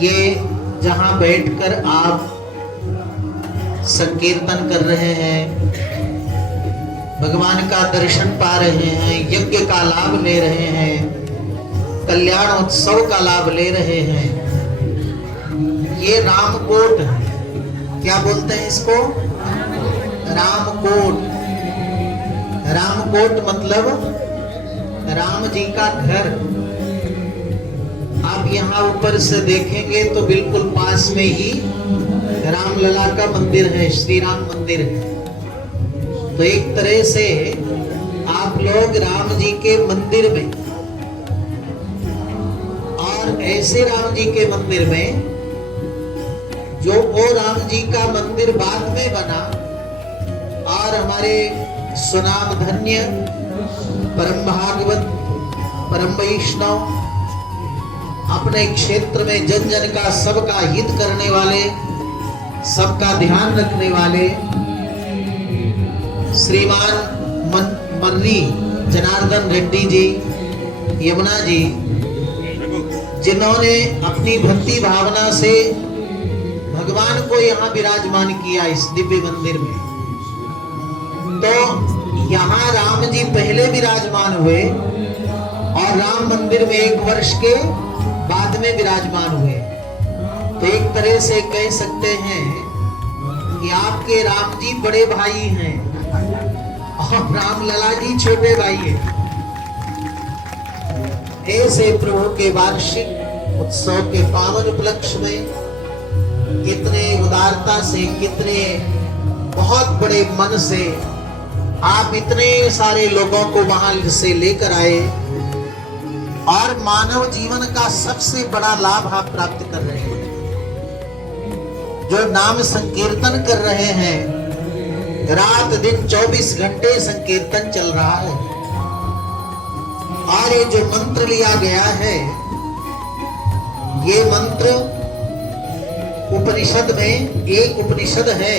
ये जहां बैठकर आप संकीर्तन कर रहे हैं, भगवान का दर्शन पा रहे हैं, यज्ञ का लाभ ले रहे हैं, कल्याण उत्सव का लाभ ले रहे हैं, ये रामकोट है। क्या बोलते हैं इसको? रामकोट। रामकोट मतलब राम जी का घर। आप यहाँ ऊपर से देखेंगे तो बिल्कुल पास में ही रामलला का मंदिर है, श्री राम मंदिर है। तो एक तरह से आप लोग राम जी के मंदिर में, और ऐसे राम जी के मंदिर में जो वो राम जी का मंदिर बाद में बना और हमारे सुनाम धन्य परम भागवत परम वैष्णव अपने क्षेत्र में जन जन का सबका हित करने वाले, सबका ध्यान रखने वाले श्रीमान मर्री जनार्दन रेड्डी जी, यमुना जी, जिन्होंने अपनी भक्ति भावना से भगवान को यहाँ विराजमान किया इस दिव्य मंदिर में। तो यहाँ राम जी पहले विराजमान हुए और राम मंदिर में 1 वर्ष के बाद में विराजमान हुए। तो एक तरह से कह सकते हैं कि आपके राम जी बड़े भाई हैं और रामलला जी छोटे भाई हैं। ऐसे प्रभु के वार्षिक उत्सव के पावन उपलक्ष्य में कितने उदारता से, कितने बहुत बड़े मन से आप इतने सारे लोगों को वहां से लेकर आए और मानव जीवन का सबसे बड़ा लाभ आप प्राप्त कर रहे हैं। जो नाम संकीर्तन कर रहे हैं, रात दिन 24 घंटे संकीर्तन चल रहा है। और ये जो मंत्र लिया गया है, ये मंत्र उपनिषद में एक उपनिषद है,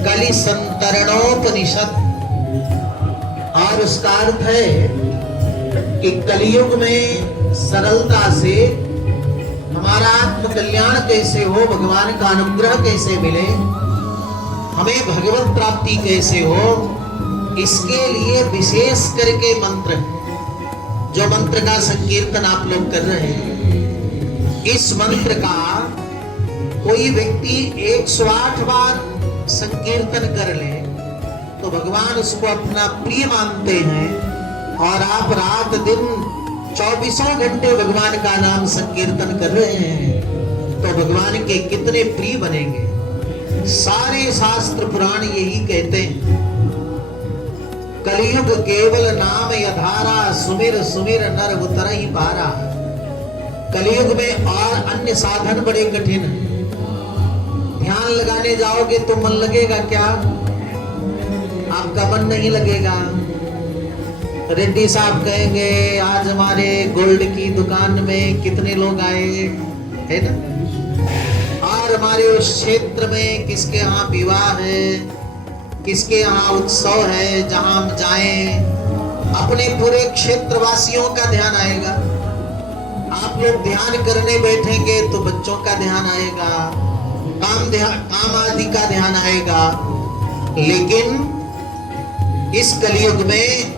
कलि संतरणोपनिषद, और उसका अर्थ है कि कलयुग में सरलता से हमारा आत्म कल्याण कैसे हो, भगवान का अनुग्रह कैसे मिले, हमें भगवत प्राप्ति कैसे हो, इसके लिए विशेष करके मंत्र, जो मंत्र का संकीर्तन आप लोग कर रहे हैं, इस मंत्र का कोई व्यक्ति 108 बार संकीर्तन कर ले तो भगवान उसको अपना प्रिय मानते हैं। और आप रात दिन 24 घंटे भगवान का नाम संकीर्तन कर रहे हैं तो भगवान के कितने प्रिय बनेंगे। सारे शास्त्र पुराण यही कहते हैं, कलयुग केवल नाम यधारा, सुमिर सुमिर नर उतर ही पारा। कलयुग में और अन्य साधन बड़े कठिन हैं। ध्यान लगाने जाओगे तो मन लगेगा क्या? आपका मन नहीं लगेगा। रेड्डी साहब कहेंगे आज हमारे गोल्ड की दुकान में कितने लोग आए, है ना, और हमारे उस क्षेत्र में किसके यहाँ विवाह है, किसके यहाँ उत्सव है, जहां हम जाएं, अपने पूरे क्षेत्रवासियों का ध्यान आएगा। आप लोग ध्यान करने बैठेंगे तो बच्चों का ध्यान आएगा, काम आदि का ध्यान आएगा। लेकिन इस कलयुग में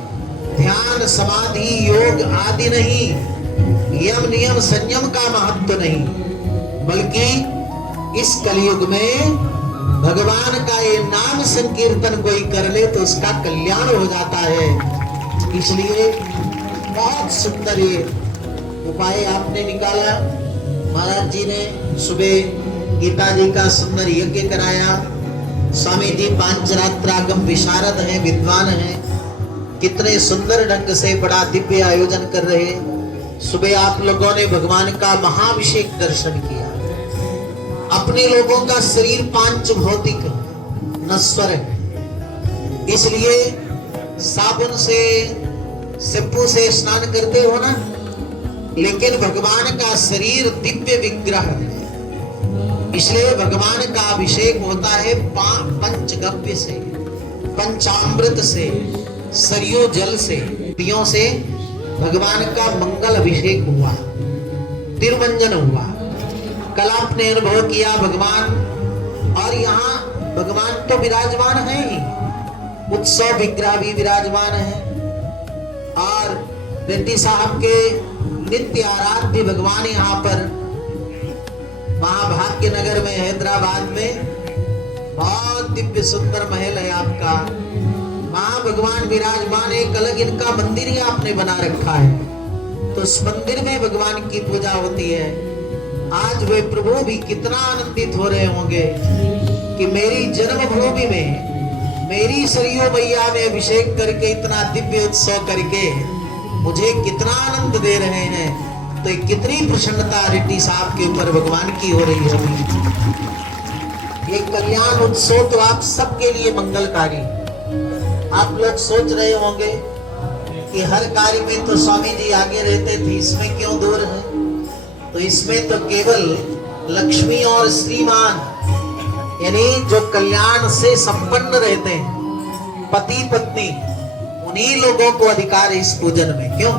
ध्यान, समाधि, योग आदि नहीं, यम नियम संयम का महत्व नहीं, बल्कि इस कलयुग में भगवान का ये नाम संकीर्तन कोई कर ले तो उसका कल्याण हो जाता है। इसलिए बहुत सुंदर ये उपाय आपने निकाला। महाराज जी ने सुबह गीता जी का सुंदर यज्ञ कराया। स्वामी जी पांचरात्रागम विशारद हैं, विद्वान हैं, कितने सुंदर ढंग से बड़ा दिव्य आयोजन कर रहे हैं। सुबह आप लोगों ने भगवान का महाभिषेक दर्शन किया। अपने लोगों का शरीर पांच भौतिक नश्वर है, इसलिए साबुन से, शैम्पू से स्नान करते हो ना, लेकिन भगवान का शरीर दिव्य विग्रह है, इसलिए भगवान का अभिषेक होता है पंचगव्य से, पंचामृत से, सरयू जल से, नदियों से भगवान का मंगल अभिषेक हुआ, तिरुमंजन हुआ। कल आपने अनुभव किया भगवान, और यहाँ भगवान तो विराजमान है ही, उत्सव विग्रह भी विराजमान है, और रेड्डी साहब के नित्य आराध्य भगवान यहाँ पर महाभाग्य नगर में, हैदराबाद में बहुत दिव्य सुंदर महल है आपका। वहां भगवान विराजमान, एक अलग इनका मंदिर ही आपने बना रखा है, तो उस मंदिर में भगवान की पूजा होती है। आज वे प्रभु भी कितना आनंदित हो रहे होंगे कि मेरी जन्मभूमि में, मेरी सरयू मैया में अभिषेक करके, इतना दिव्य उत्सव करके मुझे कितना आनंद दे रहे हैं। तो कितनी प्रसन्नता रेड्डी साहब के ऊपर भगवान की हो रही होगी। ये कल्याण उत्सव तो आप सबके लिए मंगलकारी। आप लोग सोच रहे होंगे कि हर कार्य में तो स्वामी जी आगे रहते थे, इसमें क्यों दूर है? तो इसमें तो केवल लक्ष्मी और श्रीमान, यानी जो कल्याण से संपन्न रहते हैं, पति पत्नी, उन्हीं लोगों को अधिकार है इस पूजन में। क्यों?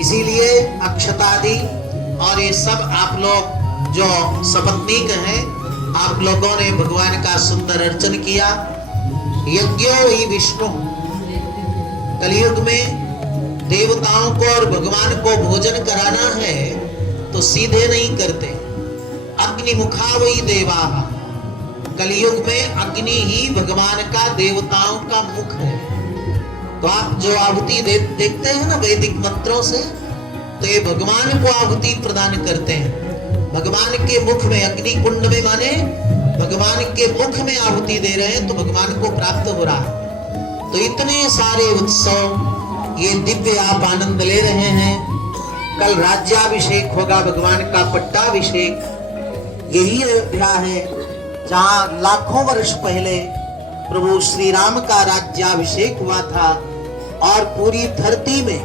इसीलिए अक्षतादि और ये सब आप लोग जो सपत्नीक हैं, आप लोगों ने भगवान का सुंदर अर्चन किया। यज्ञो ही विष्णु, कलयुग में देवताओं को और भगवान को भोजन कराना है तो सीधे नहीं करते। अग्निमुखा वही देवा, कलयुग में अग्नि ही भगवान का, देवताओं का मुख है। तो आप जो आहुति देखते हैं ना वैदिक मंत्रों से, तो ये भगवान को आहुति प्रदान करते हैं। भगवान के मुख में, अग्नि कुंड में, माने भगवान के मुख में आहुति दे रहे हैं, तो भगवान को प्राप्त हो रहा है। तो इतने सारे उत्सव, ये दिव्य आप आनंद ले रहे हैं। कल राज्याभिषेक होगा, भगवान का पट्टाभिषेक। यही अयोध्या है जहां लाखों वर्ष पहले प्रभु श्री राम का राज्याभिषेक हुआ था, और पूरी धरती में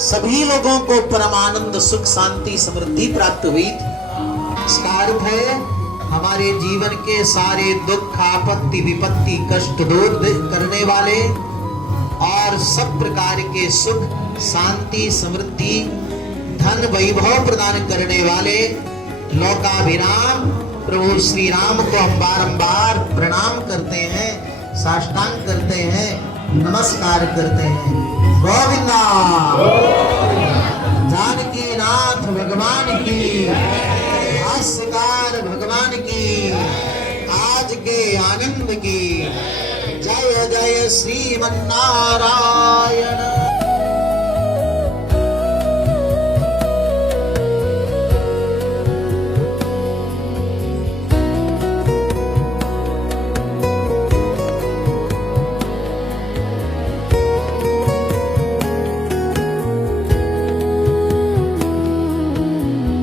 सभी लोगों को परमानंद, सुख, शांति, समृद्धि प्राप्त हुई थी। इसका अर्थ है हमारे जीवन के सारे दुख, आपत्ति, विपत्ति, कष्ट दूर करने वाले और सब प्रकार के सुख, शांति, समृद्धि, धन, वैभव प्रदान करने वाले लोकाभिराम प्रभु श्री राम को हम बारंबार प्रणाम करते हैं, साष्टांग करते हैं, नमस्कार करते हैं। गोविंदा जानकी नाथ भगवान की, भाष्यकार भगवान की, आज के आनंद की। जय जय श्रीमन्नारायण।